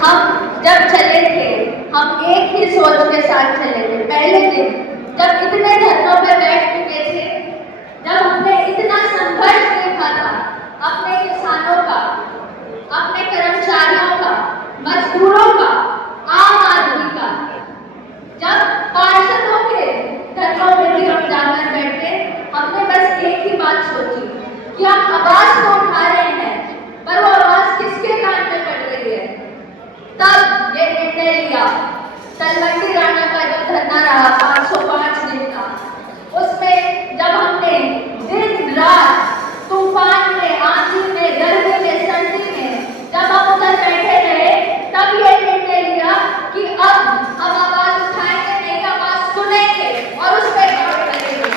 हम जब चले थे, हम एक ही सोच के साथ चले थे। पहले दिन जब इतने धरनों पर बैठ चुके थे, जब हमने इतना संघर्ष देखा था अपने किसानों का, अपने कर्मचारियों का, मजदूरों का, आम आदमी का, जब पार्षदों के धरनों में भी हम जाकर बैठे, हमने बस एक ही बात सोची कि हम आवाज तो उठा रहे हैं, पर वो आवाज किसके कान में पड़ रही है। तब ये निर्णय लिया, तलवंडी राणा का जो धरना रहा 505 दिन का, उसमें जब हमने दिन रात तूफान में, आंधी में, गर्मी में, सर्दी में जब हम उधर बैठे रहे, तब ये निर्णय लिया कि अब हम आवाज उठाएंगे नहीं, आवाज सुनेंगे और उस पर गौर करेंगे।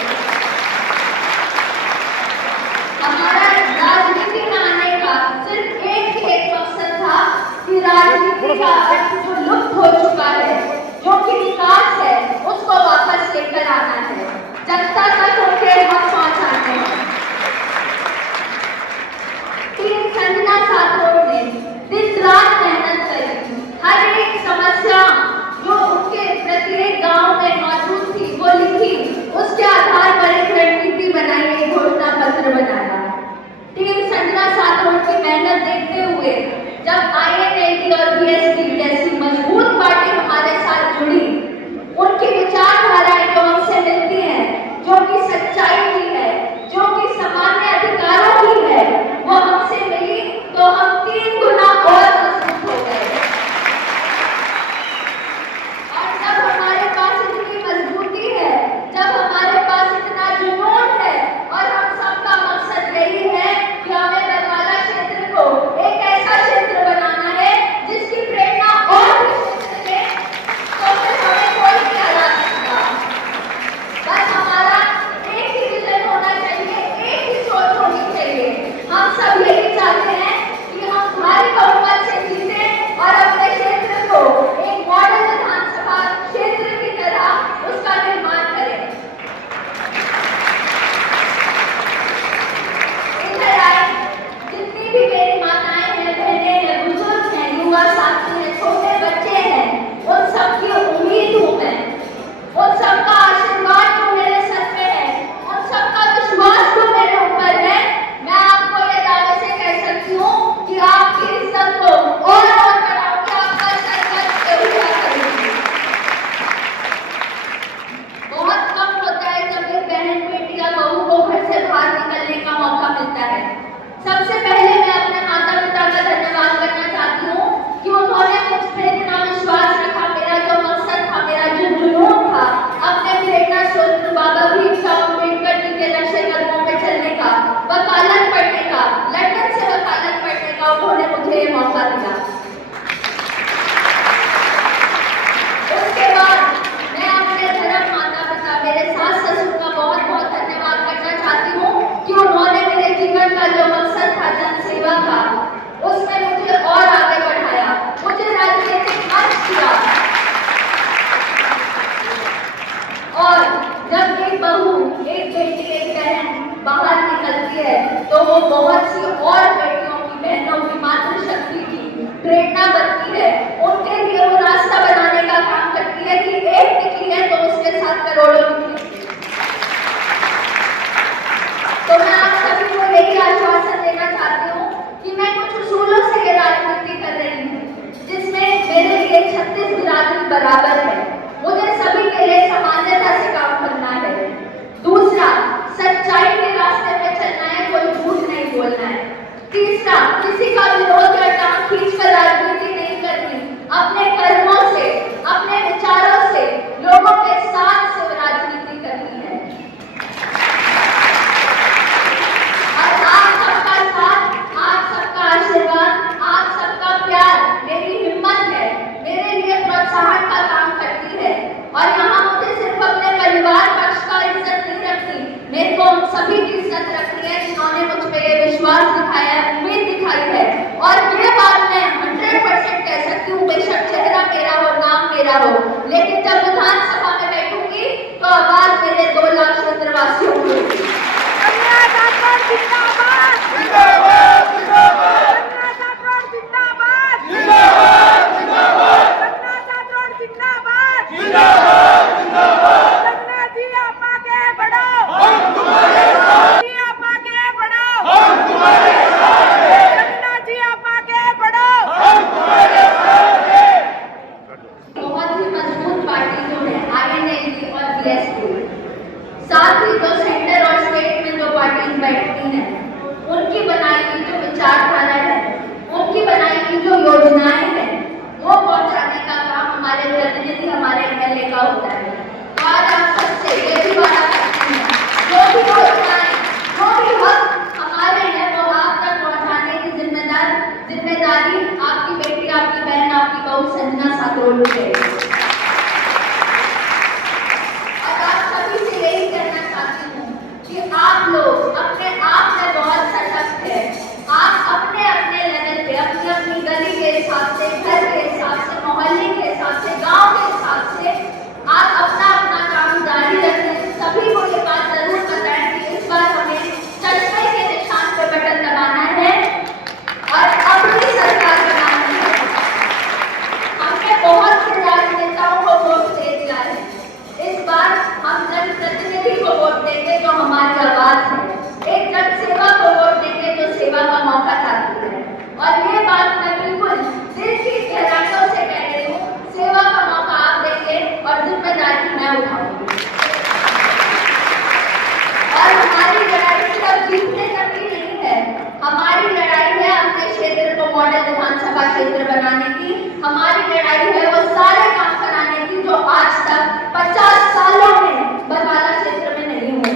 हमारा राजनीति में आने का सिर्फ एक मकसद था कि राजनीति का अर्थ जो लुप्त हो चुका है, जो कि विकास है, उसको वापस लेकर आना है, जनता तक उनके हक पहुंचाने हैं। टीम संजना साथों ने दिन रात मेहनत करी, हर एक समस्या जो उनके प्रत्येक गांव में मौजूद थी वो लिखी, उसके आधार पर एक रणनीति बनाई, एक घोषणा पत्र बनाया। टीम संजना साथों की मेहनत देखते हुए जब INLD और BSP जैसी मजबूत पार्टी हमारे साथ जुड़ी, उनकी विचारधाराएं जो हमसे मिलती हैं, जो कि सच्चाई की है, जो कि सामान्य अधिकारों की है, वो हमसे मिली, तो हम 3 गुना और मजबूत हो गए। और जब हमारे पास इतनी मजबूती है, जब हमारे पास इतना जुनून है, और हम सबका मकसद यही है कि हमें बरवाला क्षेत्र को एक ऐसा क्षेत्र बनाना है जिसकी प्रेरणा और भी क्षेत्र में, तो फिर हमें कोई नहीं हरा सकता। बस हमारा एक ही विजन होना चाहिए, एक ही सोच होनी चाहिए। हम सब यही चाहते हैं कि हम भारी बहुमत से जीते और अपने क्षेत्र को एक मॉडल विधानसभा क्षेत्र की तरह उसका निर्माण करें। इधर आए, जितनी भी मेरी माताएं हैं, बहनें हैं, बुजुर्ग हैं, युवा साथी हैं, छोटे बच्चे हैं, उन सबकी उम्मीद हूँ मैं, उन सबका आशीर्वाद जो मेरे सर पे है, उन सबका विश्वास जो मेरे ऊपर है। मैं आपको ये दावे से कह सकती हूँ कि आपकी इज्जत को और बढ़ाऊंगी, आपका सरकार जरूर करेगी। बहुत कम होता है जब एक बहन, बेटी या बहू को घर से बाहर निकलने का मौका मिलता है। सबसे पहले मैं अपने माता पिता का धन्यवाद करना चाहती हूँ कि उन्होंने मुझ पे इतना विश्वास रखा, मेरा जो मकसद था, मेरा जो जुनून था, अपने प्रेरणा स्रोत बाबा भीमराव अम्बेडकर जी के नक्शे कदमों पे चलने का, वकालत पढ़ने का, लंदन से वकालत पढ़ने का, उन्होंने मुझे ये मौका दिया। उसके बाद मैं अपने धर्म माता पिता, मेरे सास ससुर का बहुत बहुत धन्यवाद करना चाहती हूँ कि उन्होंने मेरे जीवन का जो मकसद था जनसेवा का, उसमें मुझे और आगे बढ़ाया, मुझे राजनीतिक मंच दिया। और जब एक बहू, एक बेटी, एक बहन बाहर निकलती है, तो वो बहुत सी और बेटियों की, बहनों की मातृशक्ति की प्रेरणा बनती है, उनके लिए वो रास्ता बनाने का काम करती है कि एक निकली है तो उसके साथ करोड़ों निकली। तो मैं आप सभी को यही आश्वासन देना चाहती हूँ कि मैं कुछ उसूलों से ये राजनीति कर रही हूँ, जिसमें मेरे लिए 36 बिरादरी बराबर है। मुझे सभी के लिए समानता से काम करना है। दूसरा, सच्चाई के रास्ते पे चलना है, कोई झूठ नहीं बोलना है। तीसरा, किसी का विरोध या टांग खींचकर राजनीति नहीं करनी, अपने कर्मों से, अपने विचारों से, लोगों के साथ से राजनीति करनी है। और आप सबका साथ, आप सबका आशीर्वाद, आप सबका प्यार मेरी हिम्मत है, मेरे लिए प्रोत्साहन का काम करती है। और यहाँ मुझे सिर्फ अपने परिवार पक्ष का इज्जत नहीं रखनी, मेरे को उन सभी की इज्जत रखनी है जिन्होंने मुझ पे ये विश्वास दिखाया है, उम्मीद दिखाई है जिम्मेदारी आपकी बेटी, आपकी बहन, आपकी बहू संजना सातोड़ की है। और आप सभी से यही कहना चाहती हूँ कि आप लोग अपने आप में बहुत सशक्त है। आप अपने अपने लेवल पे, अपनी अपनी गली के हिसाब से, घर के हिसाब से, मोहल्ले के हिसाब से, गांव के हिसाब से आप अपना अपना काम जारी रखें। सभी को ये बात जरूर बताएं कि इस बार हमें चश्मे के निशान पर बटन दबाना है और अपनी सरकार बनानी है। हमने बहुत से राजनेताओं को वोट दे दिया है, इस बार हम जनप्रतिनिधि को वोट देंगे जो हमारी आवाज है, एक जनसेवा को वोट देंगे जो सेवा का मौका चाहती है। और ये बात मैं बिल्कुल दिल की गहराइयों से कह रही हूँ, सेवा का मौका आप देंगे और जिम्मेदारी मैं उठाऊंगी। और हमारी लड़ाई सिर्फ जीतने तक की नहीं है, हमारी लड़ाई है अपने क्षेत्र को मॉडल विधानसभा क्षेत्र बनाने की। हमारी लड़ाई है वो सारे काम कराने की जो आज तक 50 सालों में बरवाला क्षेत्र में नहीं हुए।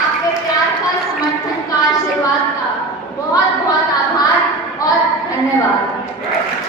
आपके प्यार का, समर्थन का, आशीर्वाद का बहुत बहुत आभार और धन्यवाद।